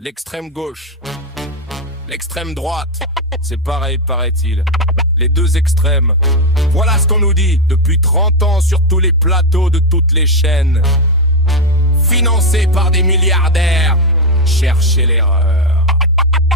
l'extrême gauche, l'extrême droite, c'est pareil paraît-il. Les deux extrêmes, voilà ce qu'on nous dit depuis 30 ans sur tous les plateaux de toutes les chaînes. Financés par des milliardaires, cherchez l'erreur.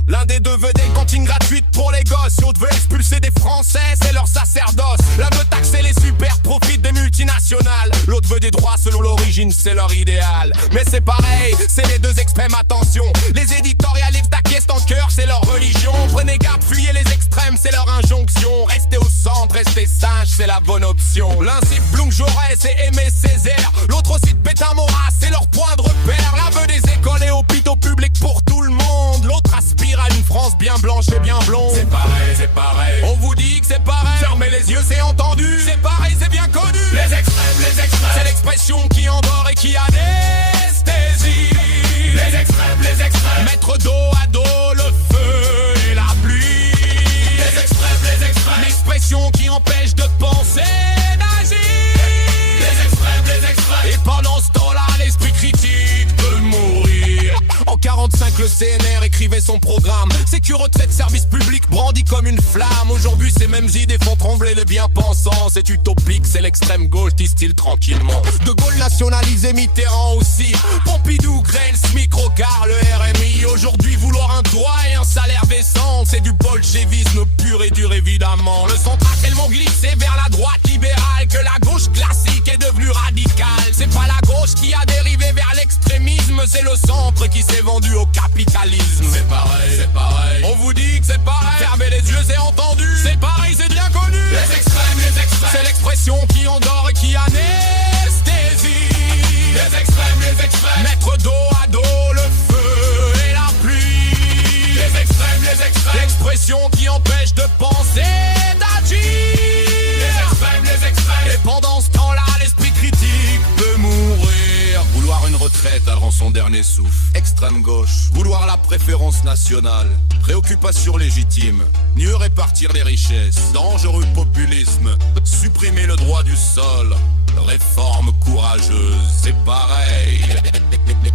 L'un des deux veut des cantines gratuites pour les gosses, l'autre veut expulser des Français, c'est leur sacerdoce. L'un veut taxer les super profits des multinationales, l'autre veut des droits selon l'origine, c'est leur idéal. Mais c'est pareil, c'est les deux extrêmes, attention. Les éditorialistes taquestent en cœur, c'est leur religion. Prenez garde, fuyez les extrêmes, c'est leur injonction. Restez au centre, restez sages, c'est la bonne option. L'un cite Blum Jaurès et Aimé Césaire, l'autre cite Pétain Maurras, c'est leur point de repère. L'un veut des écoles et hôpitaux publics pour tout le monde, l'autre aspire à une France bien blanche et bien blonde. C'est pareil, c'est pareil. On vous dit que c'est pareil. Fermez les yeux, c'est entendu. C'est pareil, c'est bien connu. Les extrêmes, c'est l'expression qui endort et qui anesthésie. Les extrêmes, mettre dos à dos le feu et la pluie. Les extrêmes, l'expression qui empêche de penser, d'agir. Les extrêmes, et pendant ce temps-là, l'esprit critique peut mourir. En 45, le CNR écrivait son programme. Sécurité de service public brandi comme une flamme. Aujourd'hui, ces mêmes idées font trembler les bien-pensants. C'est utopique, c'est l'extrême gauche, disent-ils tranquillement. De Gaulle nationalisé, Mitterrand aussi. Pompidou crée le SMIC, Rocard, le RMI. Aujourd'hui, vouloir un droit et un salaire décent, c'est du bolchevisme pur et dur, évidemment. Le centre a tellement glissé vers la droite libérale que la gauche classique est devenue radicale. C'est pas la gauche qui a dérivé vers l'extrémisme, c'est le centre qui s'est vendu au capitalisme. C'est pareil, c'est pareil. On vous dit que c'est pareil. Fermez les yeux, c'est entendu. C'est pareil, c'est bien connu. Les extrêmes, c'est l'expression qui endort et qui anesthésie. Les extrêmes, mettre dos à dos le feu et la pluie. Les extrêmes, l'expression qui empêche de penser, d'agir. Les extrêmes, et pendant ce temps-là, l'esprit critique peut mourir. Vouloir une retraite avant son dernier souffle, extrême gauche. Vouloir la préférence nationale, préoccupation légitime. Mieux répartir les richesses, dangereux populisme. Supprimer le droit du sol, réforme courageuse. C'est pareil,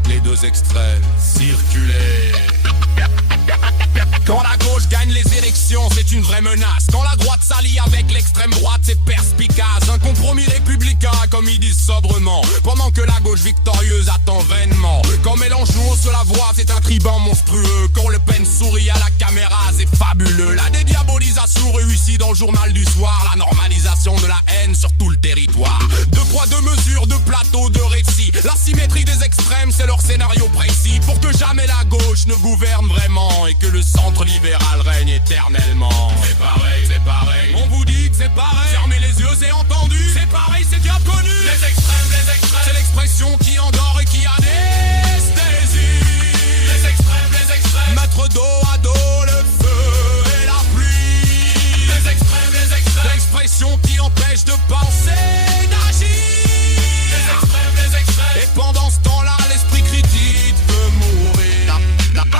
les deux extrêmes, circuler. Quand la gauche gagne les élections, c'est une vraie menace. Quand la droite s'allie avec l'extrême droite, c'est perspicace. Un compromis républicain, comme ils disent sobrement, pendant que la gauche victorieuse attend vainement. Quand Mélenchon hausse la voix, c'est un tribun monstrueux. Quand Le Pen sourit à la caméra, c'est fabuleux. La dédiabolisation réussie dans le journal du soir. La normalisation de la haine sur tout le territoire. Deux poids, deux mesures, deux plateaux, deux récits. La symétrie des extrêmes, c'est leur scénario précis. Pour que jamais la gauche ne gouverne vraiment et que le centre libéral règne éternellement. C'est pareil, c'est pareil. On vous dit que c'est pareil. Fermez les yeux, c'est entendu. C'est pareil, c'est bien connu. Les extrêmes, c'est l'expression qui endort et qui anesthésie. Les extrêmes, mettre dos à dos le feu et la pluie. Les extrêmes, l'expression qui empêche de penser, d'agir. Les extrêmes, et pendant ce temps-là, l'esprit critique peut mourir.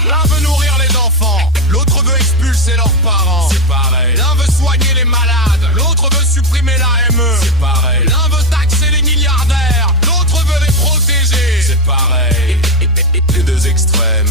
L'un veut nourrir les enfants, l'autre veut expulser leurs parents. C'est pareil. L'un veut soigner les malades, l'autre veut supprimer l'AME. C'est pareil. L'un veut taxer les milliardaires, l'autre veut les protéger. C'est pareil. Les deux extrêmes.